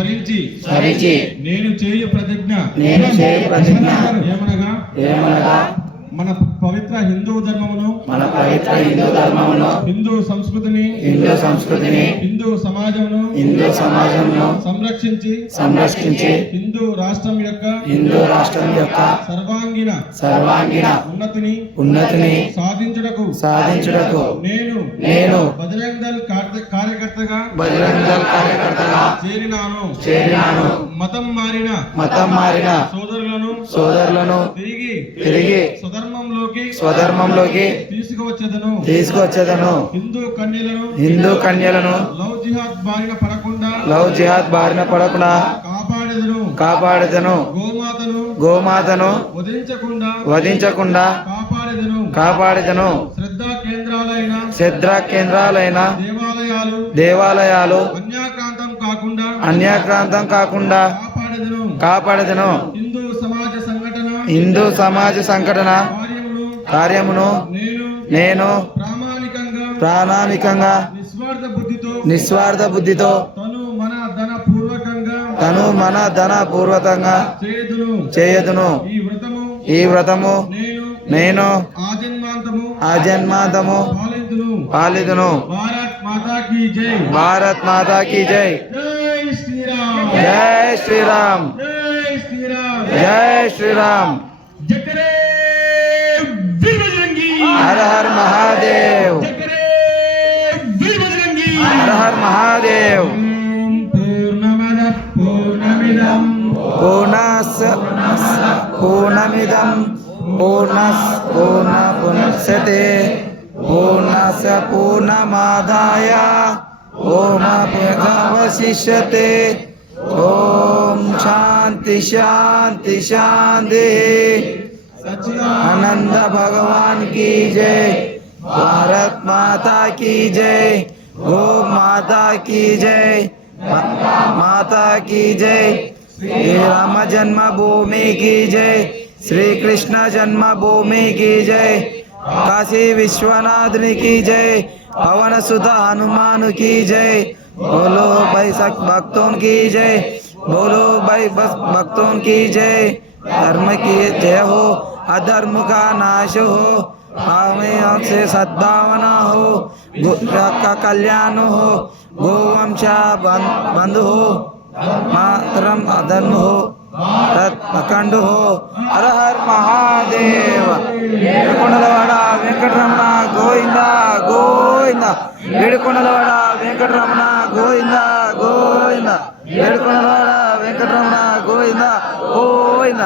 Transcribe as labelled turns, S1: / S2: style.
S1: స్మరించి.
S2: స్మరించి.
S1: నేను చేయు ప్రతిజ్ఞ.
S2: నేను చేయు ప్రతిజ్ఞ.
S1: ఏమనగా?
S2: ఏమనగా?
S1: మన పవిత్ర హిందూ ధర్మమును
S2: మన పవిత్ర హిందూ ధర్మమును
S1: హిందూ సంస్కృతిని
S2: హిందూ సంస్కృతిని
S1: హిందూ సమాజమును
S2: హిందూ సమాజంను
S1: సంరక్షించి
S2: సంరక్షించి
S1: హిందూ రాష్ట్రం యొక్క
S2: హిందూ రాష్ట్రం యొక్క
S1: సర్వాంగీణ
S2: సర్వాంగీణ
S1: ఉన్నతిని
S2: ఉన్నతిని
S1: సాధించుటకు
S2: సాధించుటకు
S1: నేను
S2: నేను
S1: బజరంగ్ దళ్ కార్య- కార్యకర్తగా
S2: బజరంగ దళ్ కార్యకర్తగా
S1: చేరినాను.
S2: చేరినాను.
S1: మతం మారిన
S2: మతం మారిన
S1: సోదరులను
S2: సోదరులను
S1: తిరిగి
S2: తిరిగి
S1: స్వధర్మంలోకి
S2: స్వధర్మంలోకి
S1: తీసుకువచ్చేదను.
S2: తీసుకొచ్చేదను
S1: హిందూ కన్యలను.
S2: హిందూ కన్యలను
S1: లవ్ జిహాద్ బారిన పడకుండా
S2: లవ్ జిహాద్ బారిన పడకుండా
S1: కాపాడేదను.
S2: కాపాడదను.
S1: గోమాతను
S2: గోమాతను
S1: వధించకుండా
S2: వధించకుండా
S1: కాపాడేదను.
S2: కాపాడదను.
S1: శ్రద్ధా కేంద్రాలైన
S2: శ్రద్ధ కేంద్రాలైన
S1: దేవాలయాలు
S2: దేవాలయాలు
S1: అన్యాక్రాంతం కాకుండా
S2: అన్యాక్రాంతం కాకుండా
S1: కాపాడేదను.
S2: కాపాడదను.
S1: హిందూ సమాజ సంఘటన.
S2: హిందూ సమాజ సంఘటన
S1: కార్యమును నేను ప్రామాణికంగా నిస్వార్థ బుద్ధితో తను మన ధన పూర్వకంగా
S2: చేయదును.
S1: ఈ వ్రతము నేను ఆజన్మాంతము
S2: పాలిదును.
S1: భారత్ మాతా కీ జై.
S2: భారత్ మాతా కీ జై.
S1: జై శ్రీరామ్.
S2: జై శ్రీరామ్.
S1: బజరంగి
S2: హర హర్ మహాదేవ్
S1: జకరే వీర బజరంగి
S2: హర హర్ మహాదేవ్
S1: ఓం పూర్ణమద పూర్ణమిదం
S2: పూర్ణస్ పూర్ణమిదం పూర్ణస్ పూర్ణ పునశ్యతే आनंद भगवान की जय भारत माता की जय गो माता की जय माता की जय श्री राम जन्मभूमि की जय श्री कृष्ण जन्मभूमि की जय काशी विश्वनाथ की जय पवन सुधा हनुमान की जय बोलो भाई सक भक्तों की जय बोलो भाई बस भक्तों की जय धर्म की जय हो अधर्म का नाश हो हमें से सद्भावना हो गो का कल्याण हो गोवंश बंद बंद हो मातरम अधर्म हो तत् अखंड हो हर हर महादेव ఏడుకొండలవాడ వెంకటరమణ గోవింద గోవింద ఏడుకొండలవాడ వెంకటరమణ గోవింద గోవింద ఏడుకొండలవాడ వెంకటరమణ గోవింద గోవింద